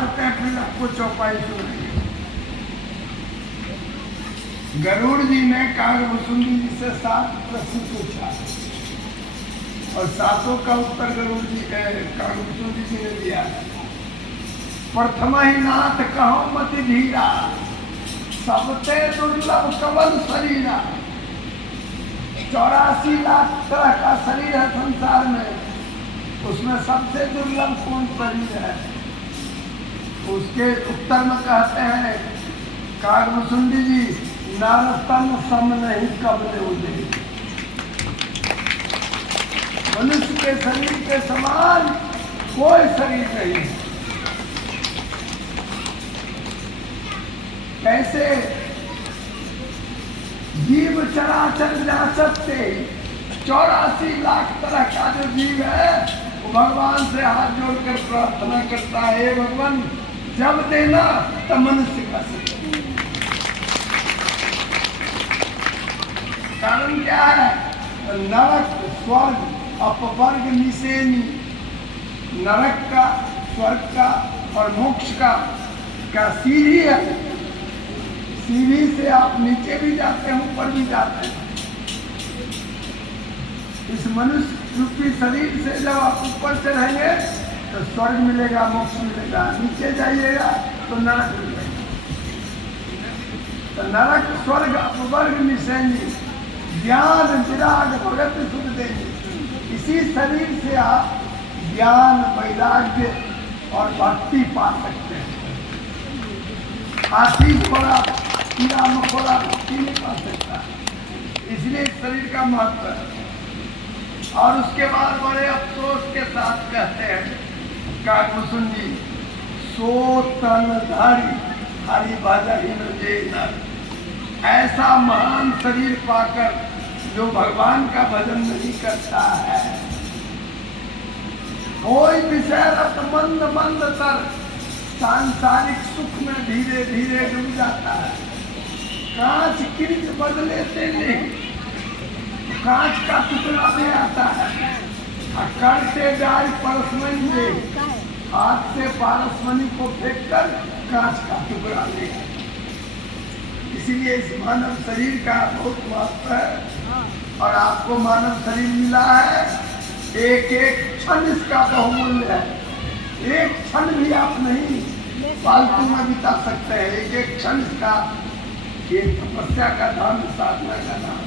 देते हैं, फिर आपको चौपाई सुनाएंगे। गरुड़ जी ने कागभूषुंडी जी से 7 प्रश्न पूछा और 7 का उत्तर गरुड़ जी कागभूषुंडी जी ने दिया है। प्रथम ही नाथ कहो मति धीरा, सबते दुर्लभ कवल शरीरा। 84 लाख तरह का शरीर है संसार में, उसमें सबसे दुर्लभ कौन शरीर है? उसके उत्तर में कहते हैं कागभूषुंडी जी, नरतन सम नहीं कबले उदे। मनुष्य के शरीर के समान कोई शरीर नहीं है। कैसे जीव चराचर जा सकते, 84 लाख तरह का जो जीव है वो भगवान से हाथ जोड़कर प्रार्थना करता है, हे भगवान जब देना तब मनुष्य का शरीर। कारण क्या है? नरक स्वर्ग अपवर्ग निसेनी, नरक का, स्वर्ग का और मोक्ष का सीढ़ी है। सीढ़ी से आप नीचे भी जाते हैं, ऊपर भी जाते हैं। इस मनुष्य रूपी शरीर से जब आप ऊपर चढ़ेंगे तो स्वर्ग मिलेगा, मोक्ष मिलेगा। नीचे जाइएगा तो नरक मिलेगा। तो नरक स्वर्ग अपवर्ग निसेनी, ज्ञान विराग भगत सुख देंगे। इसी शरीर से आप ज्ञान वैराग्य और भक्ति पा सकते हैं। हाथी घोड़ा कीड़ा मकोड़ा भक्ति नहीं पा सकता, इसलिए इस शरीर का महत्व है। और उसके बाद बड़े अफसोस के साथ कहते हैं कागभूषुंडी, सो तनधारी हरि भजहीन जे नर। ऐसा महान शरीर पाकर जो भगवान का भजन नहीं करता है, कोई विषय रत मंद मंद तर, सांसारिक सुख में धीरे धीरे डूब जाता है। कांच किंच बदले तेले, कांच का टुकड़ा में आता है। करते जाए परसमनी दे, हाथ से पारसमनी को फेंककर कांच का टुकड़ा ले। इसीलिए इस मानव शरीर का बहुत महत्व है और आपको मानव शरीर मिला है। एक एक क्षण इसका बहुमूल्य है। एक क्षण भी आप नहीं फालतू में बिता सकते हैं। एक एक क्षण इसका ये तपस्या का धाम, साधना का धाम।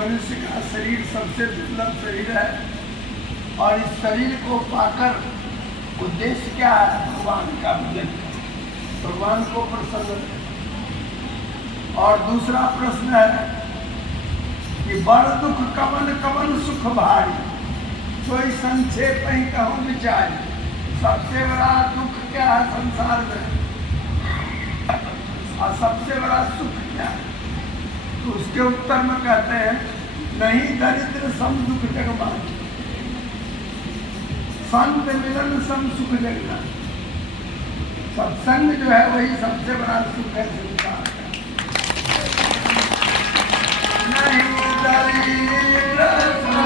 मनुष्य का शरीर सबसे दुर्लभ शरीर है और इस शरीर को पाकर उद्देश्य क्या है? भगवान का भजन, भगवान को प्रसन्न करना। और दूसरा प्रश्न है कि बड़ दुख कवन कवन सुख भारी, कोई संक्षेप ही कहूँ विचार। सबसे बड़ा दुख क्या है संसार में और सबसे बड़ा सुख क्या है? तो उसके उत्तर में कहते हैं नहीं दरिद्र सम दुख जगमान, संत मिलन सम सुख जगना। सत्संग जो है वही सबसे बड़ा सुख है संसार का। नहीं दरिद्र सम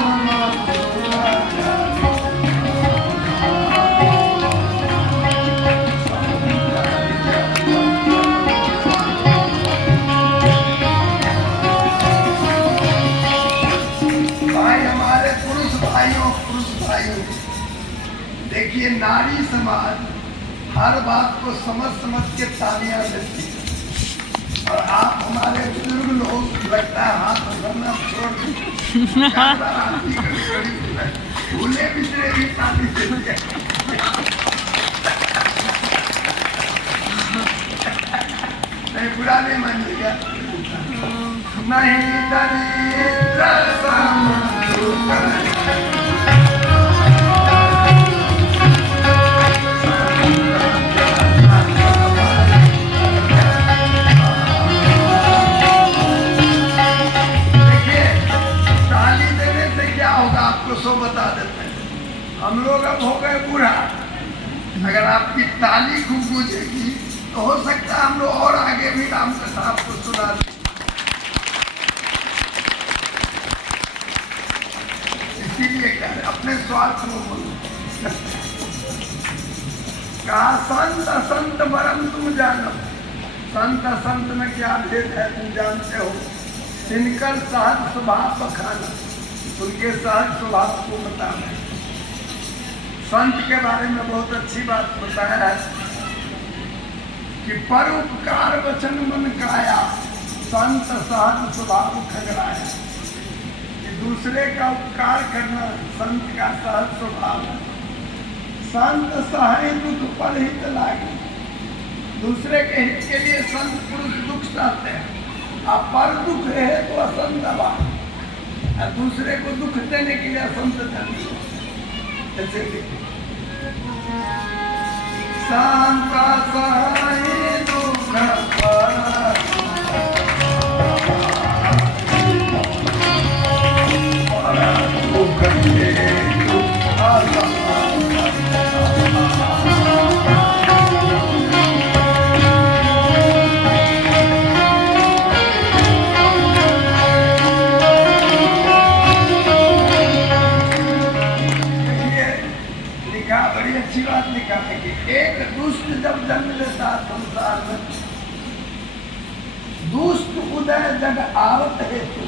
देखिए, नारी समाज हर बात को समझ समझ के तालियां देती है और आप हमारे बुजुर्ग लोग लगता है हाथ पकड़ना छोड़ भूले बिछड़े भी ताली देती है। नहीं, बुरा नहीं मानिएगा। नहीं दरिद्र सम सुख सो बता देते हैं। हम लोग अब हो गए बूढ़ा, अगर आपकी ताली खूब गूंजेगी तो हो सकता है हम लोग और आगे भी राम कथा आपको सुना दें। इसीलिए कह रहे अपने स्वार्थ में बोलो। कहा संत असंत बरम तुम जानो, संत असंत में क्या भेद है तुम जानते हो। तिनकर सहज स्वभाव बखाना, उनके सहज स्वभाव को बताना। संत के बारे में बहुत अच्छी बात बताया है कि परोपकार वचन मन काया, संत सहज स्वभाव खगड़ाया। कि दूसरे का उपकार करना संत का सहज स्वभाव है। संत सहाय दुख पर हित लागे, दूसरे के हित के लिए संत पुरुष दुख सहते हैं। अब पर दुख है तो असंत दबा, दूसरे को दुख देने के लिए असंत धर्मी। ऐसे संत सहाय दुख पर दुख दे अच्छी बात लिखा है कि एक दुष्ट जब जन्म लेता संसार में, दुष्ट उदय जग आवत हेतु,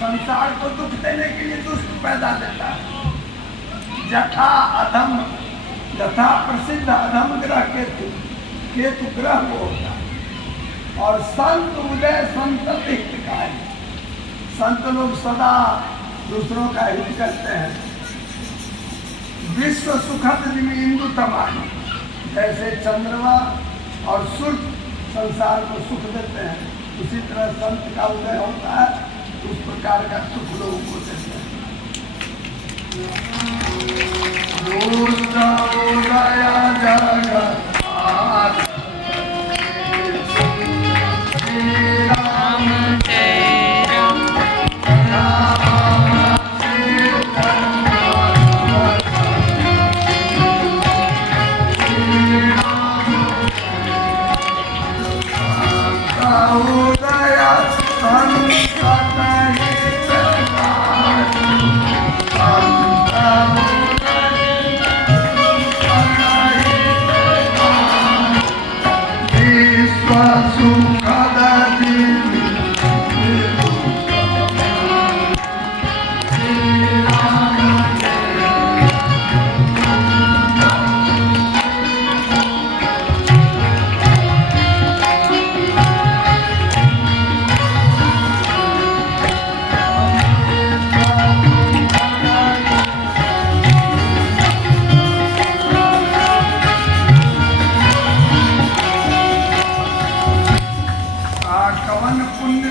संसार को दुख देने के लिए दुष्ट पैदा देता है। जथा अधम, यथा प्रसिद्ध अधम ग्रह केतु, केतु ग्रह वो होता है। और संत उदय संतति हितकारी, संत लोग सदा दूसरों का हित करते हैं। विश्व सुखद जिमी इंदु तमानी, जैसे चंद्रमा और सूर्य संसार को सुख देते हैं, उसी तरह संत का उदय होता है, उस प्रकार का सुख लोगों को देते हैं।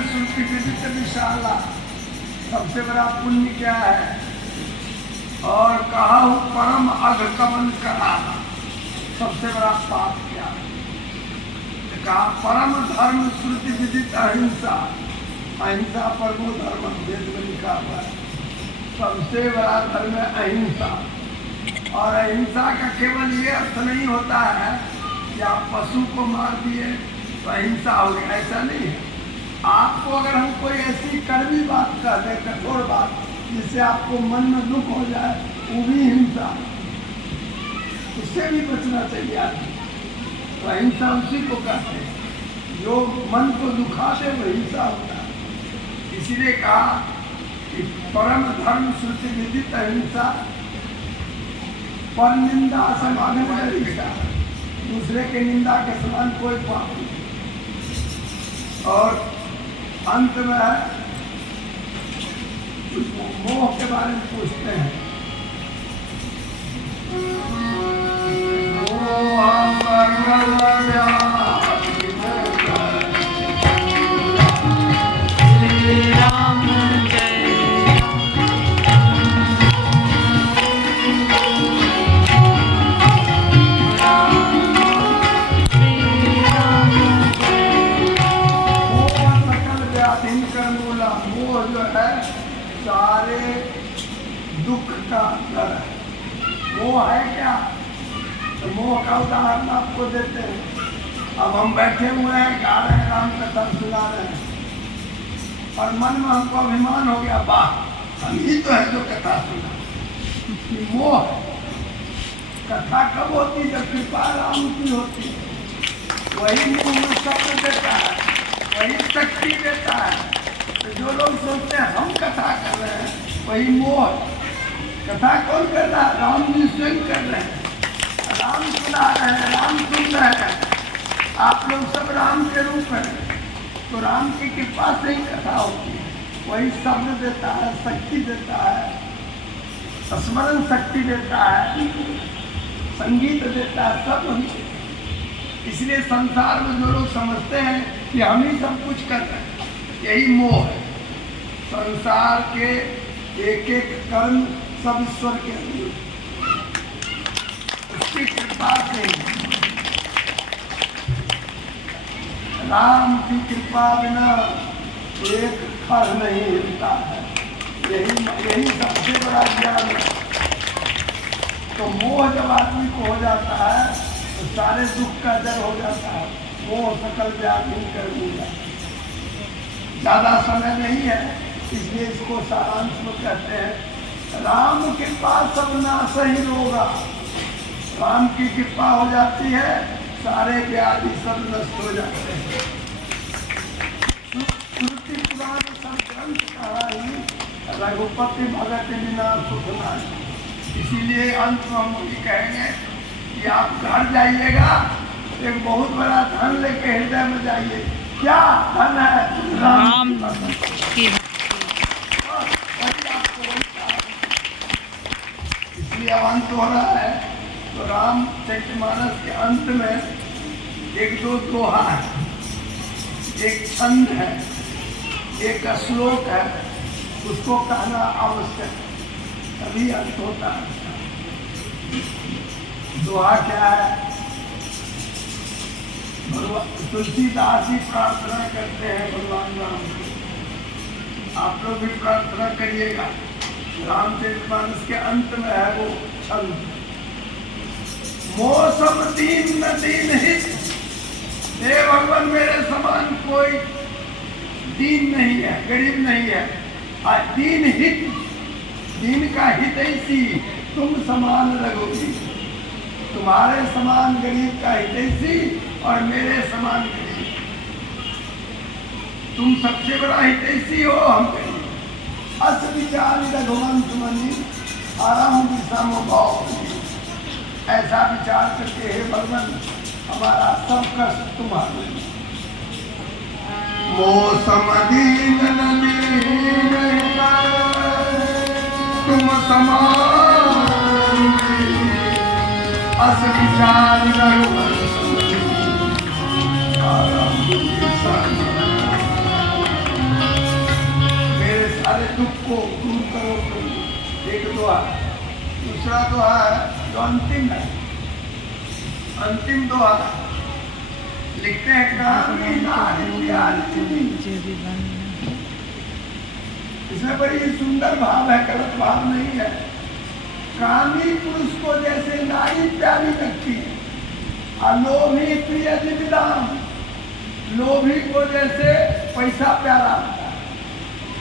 श्रुति विदित विशाला, सबसे बड़ा पुण्य क्या है? और कहा परम अघकमन करा, सबसे बड़ा पाप क्या है? कहा परम धर्म श्रुति विदित अहिंसा, अहिंसा परमो धर्म, वेद में लिखा हुआ है। सबसे बड़ा धर्म है अहिंसा। और अहिंसा का केवल ये अर्थ नहीं होता है कि आप पशु को मार दिए तो अहिंसा हो गया, ऐसा नहीं है। आपको अगर हम कोई ऐसी कड़वी बात कर दे, कठोर बात, जिससे आपको मन में दुख हो जाए, वो भी हिंसा, उससे भी बचना चाहिए आदमी। तो अहिंसा उसी को कहते हैं, जो मन को दुखाते वो हिंसा होता है। इसीलिए कहा कि परम धर्म श्रुति विदित अहिंसा, पर निंदा समाधिसा, दूसरे के निंदा के समान कोई पाप नहीं। और अंत में मोह के बारे में पूछते हैं। मोह जो है सारे दुख का घर है। मोह है क्या? तो मोह का उदाहरण आपको देते हैं। अब हम बैठे हुए हैं, गा रहे हैं, राम कथा सुना रहे हैं, और मन में हमको अभिमान हो गया, वाह हम ही तो है जो कथा सुना। मोह कथा कब होती? जब कृपा राम की होती है। वही मुंह में शब्द देता है, वही शक्ति देता है। तो जो लोग सोचते हैं हम कथा कर रहे हैं, वही मोह। कथा कौन कर रहा है? राम जी स्वयं कर रहे हैं। राम सुना रहे हैं, राम सुन रहे हैं। आप लोग सब राम के रूप हैं। तो राम की कृपा से ही कथा होती है। वही शब्द देता है, शक्ति देता है, स्मरण शक्ति देता है, संगीत देता है, सब वही। इसलिए संसार में जो लोग समझते हैं कि हम ही सब कुछ कर रहे हैं, यही मोह है। संसार के एक एक कर्म सब ईश्वर के अनुरूप, उसकी कृपा से। राम की कृपा बिना एक फल नहीं मिलता है। यही सबसे बड़ा ज्ञान है। तो मोह जब आदमी को हो जाता है तो सारे दुख का जड़ हो जाता है। मोह सकल व्याधि कर दिया। ज़्यादा समय नहीं है, इसलिए इसको सारांश में कहते हैं, राम कृपा सब नाश ही होगा। राम की कृपा हो जाती है, सारे व्याधि सब नष्ट हो जाते हैं। श्रुति पुराण सब ग्रंथ कहा ही रघुपति भगत बिना सुख नाश। इसीलिए अंत में हम ये कहेंगे कि आप घर जाइएगा, एक बहुत बड़ा धन लेके हृदय में जाइए। क्या धन है? राम की। इसलिए अब अंत हो रहा है, तो रामचरितमानस के अंत में एक दो दोहा है, एक छंद है, एक श्लोक है, उसको कहना आवश्यक, तभी अंत होता है। दोहा क्या है? तुलसीदास जी प्रार्थना करते हैं भगवान राम को। आप लोग भी प्रार्थना करिएगा। रामचरितमानस के अंत में है वो छंद, मौसम दीन न दीन हित। हे भगवान, मेरे समान कोई दीन नहीं है, गरीब नहीं है। दीन हित, दीन का हितैषी तुम समान रघुवीर। तुम्हारे समान गरीब का हितैषी और मेरे समान गरीब। तुम सबसे बड़ा हितैषी हो, हम गरीब। अस विचार रघुवंश मणि आराम विषम भाव। ऐसा विचार करके हे भगवान, हमारा सब कष्ट तुम्हारे। मौसम दीन न दीन तुम समान, अस विचार रघुवंश मणि आराम विषम। सारे दुख को दूर करो प्रभु, एक दुआ। दूसरा दुआ है जो अंतिम है, अंतिम दुआ लिखते हैं कामी नारी प्यारी। इसमें बड़ी सुंदर भाव है, गलत भाव नहीं है। कामी पुरुष को जैसे नारी प्यारी लगती है, अलोभी प्रिय दिव्यदाम, लोभी को जैसे पैसा प्यारा लगता है,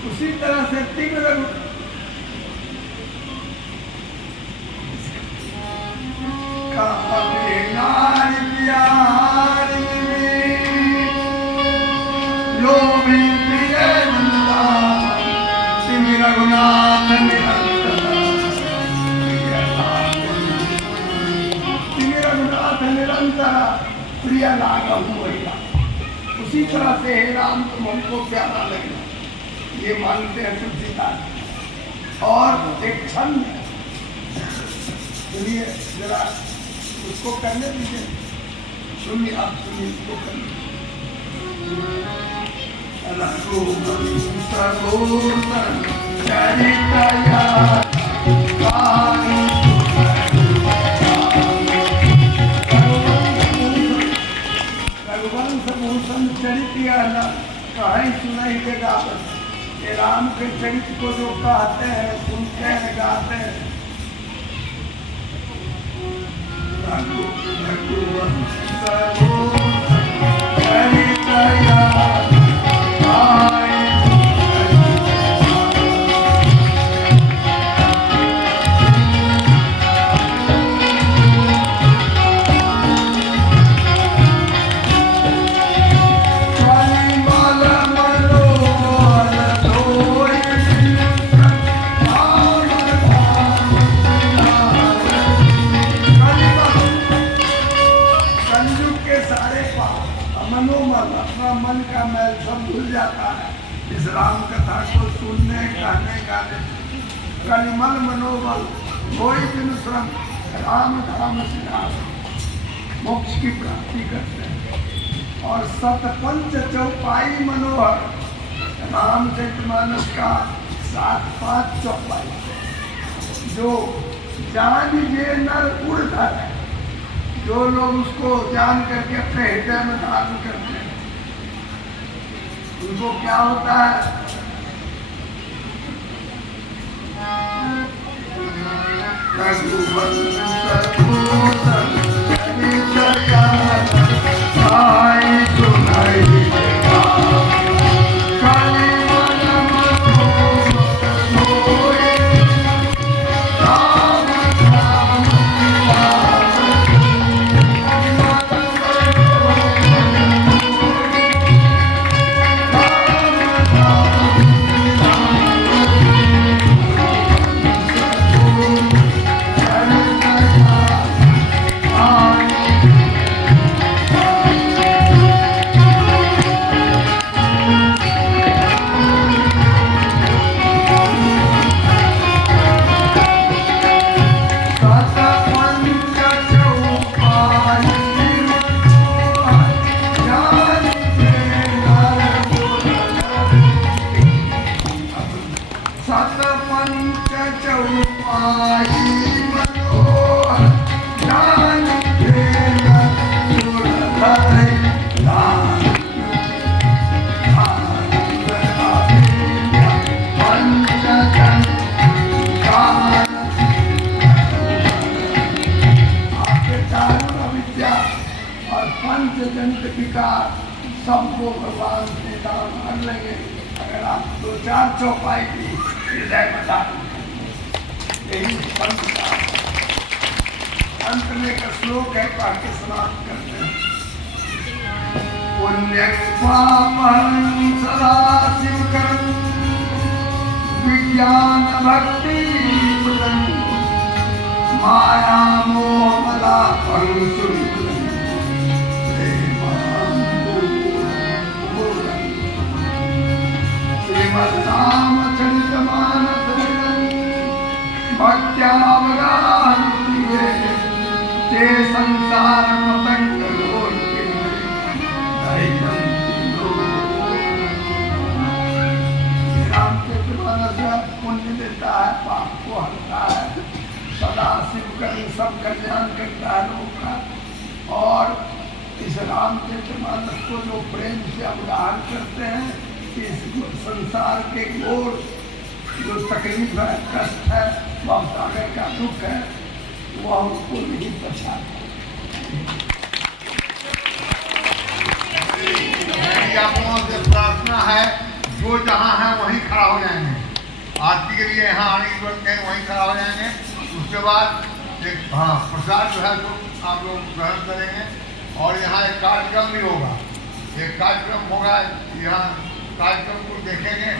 उसी तरह से तीव्र कामी नारी प्यारी लोभी प्रिय दिव्यदाम, तिमि रघुनाथ निरंतर, तिमि रघुनाथ निरंतर प्रिय लागम होगा। उसी तरह से हे राम तुम हमको प्यारा लगे, ये मानते हैं तुलसीदास। और एक क्षण सुनिए जरा, उसको करने दीजिए, सुनिए आप, सुनिए उसको करने। रघुवंश भूषण चरित्र कहीं सुनाई के गावत, ये राम के चरित्र को जो कहते हैं, सुनते हैं, गाते हैं। रघुवंश मन का मैल सब भूल जाता है इस राम कथा को सुनने, कहने, गाने। कलिमल मनोबल कोई दिन श्रम, राम धाम सिधाम, मोक्ष की प्राप्ति करते हैं। और सतपंच चौपाई मनोहर, रामचरितमानस का 7-5 चौपाई, जो जान ये नर उड़धर है, जो लोग उसको जान करके अपने हृदय में धारण करते हैं, उनको क्या होता है? सबको भगवान से दान कर लेंगे अगर आप 2-4 चौपाई की हृदय बता। यही पंथ का अंत में का श्लोक है, पढ़ के समाप्त करते हैं। पुण्य पापहं सदा शिवकरं विज्ञान भक्ति प्रदं माया मोह मलापं सुरं श्रीमद्रामचरितमानस भक्त्यावगाहन्ति ते संसार पतंग रामचरितमानस पुण्य देता है, पाप को हरता है, सदा शिव कर्म सब कल्याण करता है लोगों का। और इस रामचरितमानस को जो प्रेम से अवगाहन करते हैं कि इस संसार के घोर जो तकलीफ है, कष्ट है, भवसागर का दुख है, वह उनको नहीं पछाता। आप लोगों से प्रार्थना है, जो जहाँ है वहीं खड़ा हो जाएंगे। आरती के लिए यहाँ आने की जरूरत नहीं, वहीं खड़ा हो जाएंगे। उसके बाद एक प्रसाद जो है तो आप लोग ग्रहण करेंगे और यहाँ एक कार्यक्रम भी होगा। एक कार्यक्रम होगा, यहाँ कार्यक्रम को देखेंगे।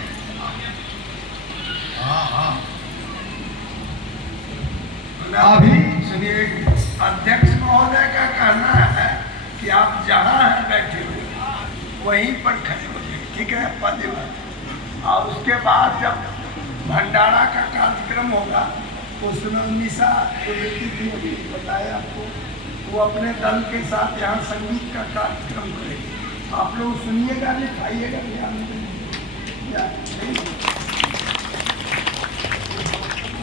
हाँ अभी सुनिए, अध्यक्ष महोदय का कहना है कि आप जहाँ हैं बैठे हुए वहीं पर खड़े हो जाए, ठीक है पद। और उसके बाद जब भंडारा का कार्यक्रम होगा तो उसमें निशा जो बेटी थी अभी बताया आपको, वो अपने दल के साथ यहाँ संगीत का कार्यक्रम करेगी। आप लोग सुनिएगा, नहीं खाइएगा, ध्यान देंगे।